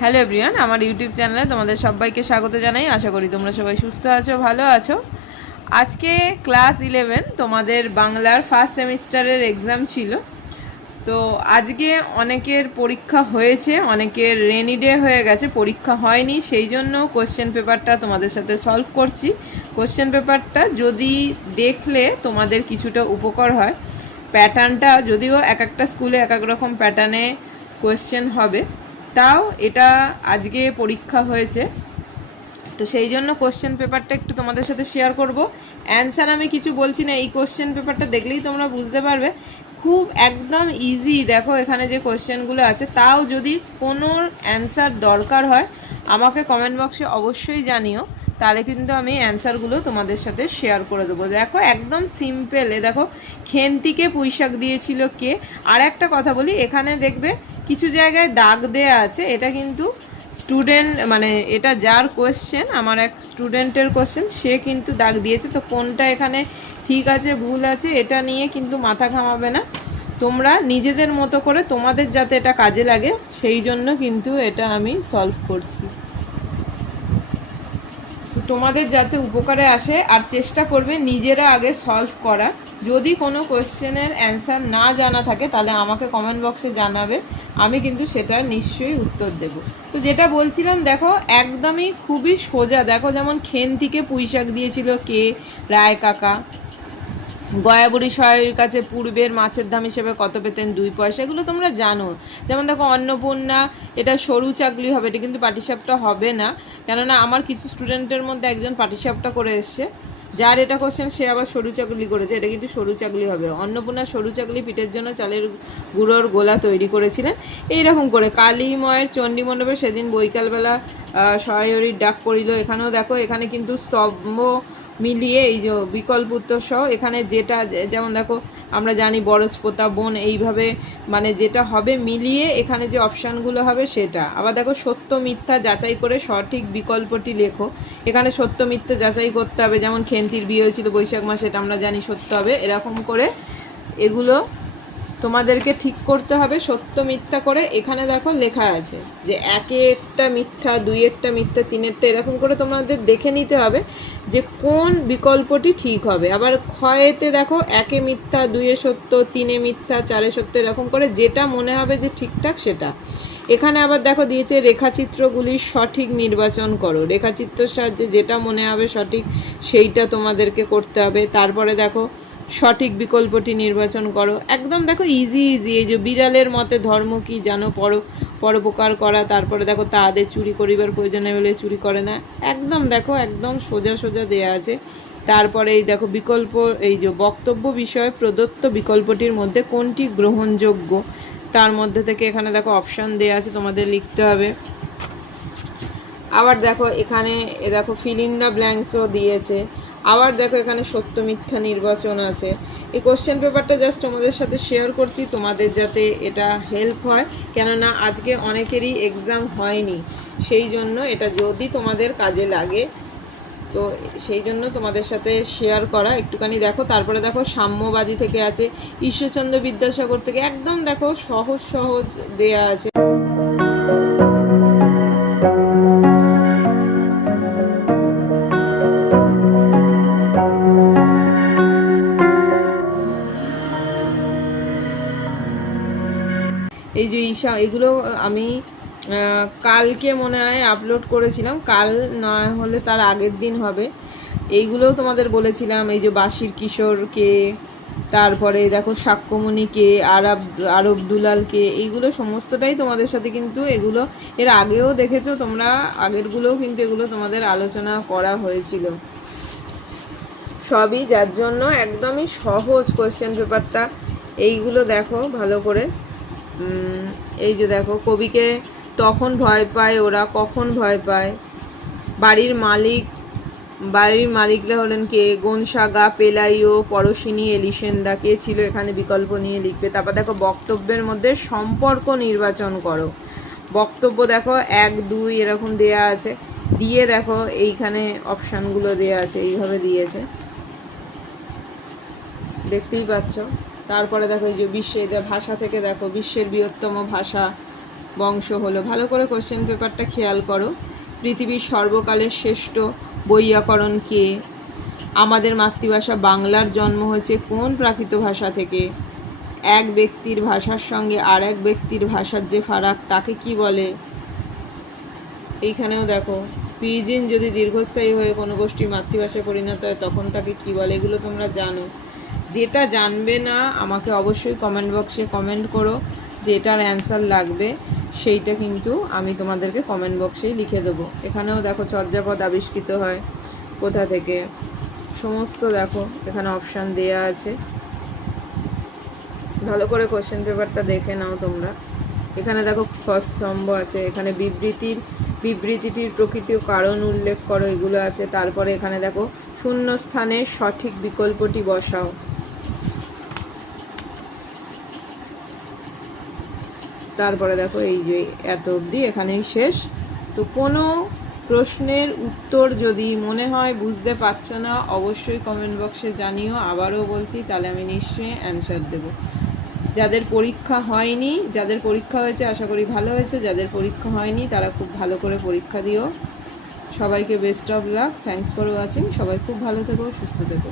Hello everyone, আমার YouTube চ্যানেলে তোমাদের সবাইকে স্বাগত জানাই। আশা করি তোমরা সবাই সুস্থ আছো, ভালো আছো। আজকে ক্লাস ইলেভেন, তোমাদের বাংলার ফার্স্ট সেমিস্টারের এক্সাম ছিল। তো আজকে অনেকের পরীক্ষা হয়েছে, অনেকের রেনি ডে হয়ে গেছে, পরীক্ষা হয়নি, সেই জন্য কোশ্চেন পেপারটা তোমাদের সাথে সলভ করছি। কোশ্চেন পেপারটা যদি দেখলে তোমাদের কিছুটা উপকার হয় প্যাটার্নটা যদিও এক একটা স্কুলে এক এক রকম প্যাটার্নে কোয়েশ্চেন হবে। তাও এটা আজকে পরীক্ষা হয়েছে। তো সেই জন্য কোশ্চেন পেপারটা একটু তোমাদের সাথে শেয়ার করব। অ্যান্সার আমি কিছু বলছি না, এই কোশ্চেন পেপারটা দেখলেই তোমরা বুঝতে পারবে। খুব একদম ইজি দেখো এখানে যে কোশ্চেনগুলো আছে, তাও যদি কোনো অ্যান্সার দরকার হয়, আমাকে কমেন্ট বক্সে অবশ্যই জানিও। তাহলে কিন্তু আমি অ্যান্সারগুলো তোমাদের সাথে শেয়ার করে দেবো। দেখো একদম সিম্পল এ, দেখো, খেন্তিকে পুঁইশাক দিয়েছিল কে? আর একটা কথা বলি, এখানে দেখবে কিছু জায়গায় দাগ দেয়া আছে, এটা কিন্তু স্টুডেন্ট মানে এটা যার কোয়েশ্চেন আমার এক স্টুডেন্টের কোয়েশ্চেন সে কিন্তু দাগ দিয়েছে। তো কোনটা এখানে ঠিক আছে, ভুল আছে, এটা নিয়ে কিন্তু মাথা ঘামাবে না। তোমরা নিজেদের মতো করে তোমাদের যাতে এটা কাজে লাগে, সেই জন্য কিন্তু এটা আমি সলভ করছি। তোমাদের যাতে উপকারে আসে, আর চেষ্টা করবে নিজেরা আগে সলভ করা। যদি কোনো কোয়েশ্চেনের অ্যান্সার না জানা থাকে, তাহলে আমাকে কমেন্ট বক্সে জানাবে। আমি কিন্তু সেটার নিশ্চয়ই উত্তর দেব। তো যেটা বলছিলাম, দেখো, একদমই খুবই সোজা। দেখো, যেমন খেন থেকে পুঁইশাক দিয়েছিল কে? রায় কাকা। গয়াবুড়ি সয়ের কাছে পূর্বের মাছের দাম হিসেবে কত পেতেন? দুই পয়সা। এগুলো তোমরা জানো। যেমন দেখো, অন্নপূর্ণা, এটা সরু চাকলি হবে, এটা কিন্তু পাটিসাপটা হবে না। কেননা, আমার কিছু স্টুডেন্টের মধ্যে একজন পাটিসাপটা করে এসছে। যার এটা কোশ্চেন সে আবার সরু চাকলি করেছে, এটা কিন্তু সরু চাকলি হবে। অন্নপূর্ণা সরু চাকলি পিঠের জন্য চালের গুঁড়োর গোলা তৈরি করেছিলেন। এইরকম করে কালীময়ের চণ্ডী মণ্ডপে সেদিন বৈকালবেলা সহায়রীর ডাক পড়িল। এখানেও দেখো, এখানে কিন্তু স্তম্ভ মিলিয়ে এই যে বিকল্প উত্তর সহ এখানে যেটা যেমন দেখো, আমরা জানি বরজপোতা বোন এইভাবে মানে যেটা হবে মিলিয়ে এখানে যে অপশানগুলো হবে সেটা। আবার দেখো, সত্য মিথ্যা যাচাই করে সঠিক বিকল্পটি লেখো। এখানে সত্য মিথ্যা যাচাই করতে হবে, যেমন খেন্তির বিয়ে হয়েছিল বৈশাখ মাসে, এটা আমরা জানি সত্য হবে। এরকম করে এগুলো তোমাদেরকে ঠিক করতে হবে সত্য মিথ্যা করে। এখানে দেখো লেখা আছে যে একে একটা মিথ্যা দুই একটা মিথ্যা তিনেরটা এরকম করে তোমাদের দেখে নিতে হবে যে কোন বিকল্পটি ঠিক হবে। আবার ক্ষয়েতে দেখো একে মিথ্যা দুইয়ে সত্য তিনে মিথ্যা চারে সত্য, এরকম করে যেটা মনে হবে যে ঠিকঠাক সেটা। এখানে আবার দেখো দিয়েছে রেখাচিত্রগুলির সঠিক নির্বাচন করো। রেখাচিত্রের সাহায্যে যেটা মনে হবে সঠিক সেইটা তোমাদেরকে করতে হবে। তারপরে দেখো সঠিক বিকল্পটি নির্বাচন করো। একদম দেখো ইজি ইজি এই যে বিড়ালের মতে ধর্ম কি জানো? পর, পরোপকার করা, তারপরে দেখো তাদের চুরি করিবার প্রয়োজনে বলে চুরি করে না। একদম দেখো, একদম সোজা সোজা দেয়া আছে। তারপরে এই দেখো বিকল্প, এই যে বক্তব্য বিষয়ে, প্রদত্ত বিকল্পটির মধ্যে কোনটি গ্রহণযোগ্য? তার মধ্যে থেকে এখানে দেখো অপশান দেওয়া আছে, তোমাদের লিখতে হবে। আবার দেখো এখানে, এ দেখো ফিল ইন দ্য ব্ল্যাঙ্কসও দিয়েছে। আবার দেখো এখানে সত্য মিথ্যা নির্বাচন আছে। এই কোশ্চেন পেপারটা জাস্ট তোমাদের সাথে শেয়ার করছি, তোমাদের যাতে এটা হেল্প হয়। কেননা আজকে অনেকেরই এক্সাম হয়নি, সেই জন্য এটা যদি তোমাদের কাজে লাগে, তো সেই জন্য তোমাদের সাথে শেয়ার করা। একটুখানি দেখো, তারপরে দেখো সাম্যবাদী থেকে আছে, ঈশ্বরচন্দ্র বিদ্যাসাগর থেকে, একদম দেখো সহজ সহজ দেয়া আছে। ঈশা এগুলো আমি কালকে মনে হয় আপলোড করেছিলাম। কাল না হলে তার আগের দিন হবে। এইগুলোও তোমাদের বলেছিলাম, এই যে বাসির কিশোরকে তারপরে দেখো সাক্ষ্যমণিকে আরব আরব দুলালকে এইগুলো সমস্তটাই তোমাদের সাথে কিন্তু এগুলো, এর আগেও দেখেছ তোমরা, আগেরগুলোও কিন্তু এগুলো তোমাদের আলোচনা করা হয়েছিল। সবই যার জন্য একদমই সহজ কোয়েশ্চেন পেপারটা এইগুলো দেখো ভালো করে। এই যে দেখো, কবিকে তখন ভয় পায়, ওরা কখন ভয় পায়? বাড়ির মালিক, বাড়ির মালিকরা হলেন কে? গোনসাগা, পেলাইও, পরশিনী, এলিসেন্দা। কে ছিল এখানে? বিকল্প নিয়ে লিখবে। তারপর দেখো, বক্তব্যের মধ্যে সম্পর্ক নির্বাচন করো। বক্তব্য দেখো, এক, দুই এরকম দেয়া আছে। দিয়ে দেখো, এইখানে অপশানগুলো দেয়া আছে, এইভাবে দিয়েছে। দেখতেই পাচ্ছ? তারপরে দেখো এই যে বিশ্বে এদের ভাষা থেকে দেখো, বিশ্বের বৃহত্তম ভাষা বংশ হলো। ভালো করে কোশ্চেন পেপারটা খেয়াল করো। পৃথিবীর সর্বকালের শ্রেষ্ঠ বৈয়াকরণ কে? আমাদের মাতৃভাষা বাংলার জন্ম হয়েছে কোন প্রাকৃত ভাষা থেকে? এক ব্যক্তির ভাষার সঙ্গে আর এক ব্যক্তির ভাষার যে ফারাক, তাকে কি বলে? এইখানেও দেখো পিজিন যদি দীর্ঘস্থায়ী হয়ে কোনো গোষ্ঠীর মাতৃভাষায় পরিণত হয়, তখন তাকে কি বলে? এগুলো তোমরা জানো। যেটা জানবে না, আমাকে অবশ্যই কমেন্ট বক্সে কমেন্ট করো, যেটার অ্যান্সার লাগবে, সেইটা কিন্তু আমি তোমাদেরকে কমেন্ট বক্সেই লিখে দেবো। এখানেও দেখো চর্যাপদ আবিষ্কৃত হয়, কোথা থেকে? সমস্ত দেখো, এখানে অপশান দেয়া আছে। ভালো করে কোশ্চেন পেপারটা দেখে নাও তোমরা। এখানে দেখো স্তম্ভ আছে, এখানে বিবৃতির, বিবৃতিটির প্রকৃতি কারণ উল্লেখ করো, এগুলো আছে। তারপরে এখানে দেখো শূন্য স্থানে সঠিক বিকল্পটি বসাও। তারপরে দেখো এই যে এত অবধি, এখানেই শেষ। তো কোনো প্রশ্নের উত্তর যদি মনে হয় বুঝতে পারছ না, অবশ্যই কমেন্ট বক্সে জানিও, আবারও বলছি, তাহলে আমি নিশ্চয়ই অ্যান্সার দেব। যাদের পরীক্ষা হয়নি, যাদের পরীক্ষা হয়েছে, আশা করি ভালো হয়েছে, যাদের পরীক্ষা হয়নি, তারা খুব ভালো করে পরীক্ষা দিও। সবাইকে best of luck thanks for watching সবাই খুব ভালো থেকো, সুস্থ থেকো।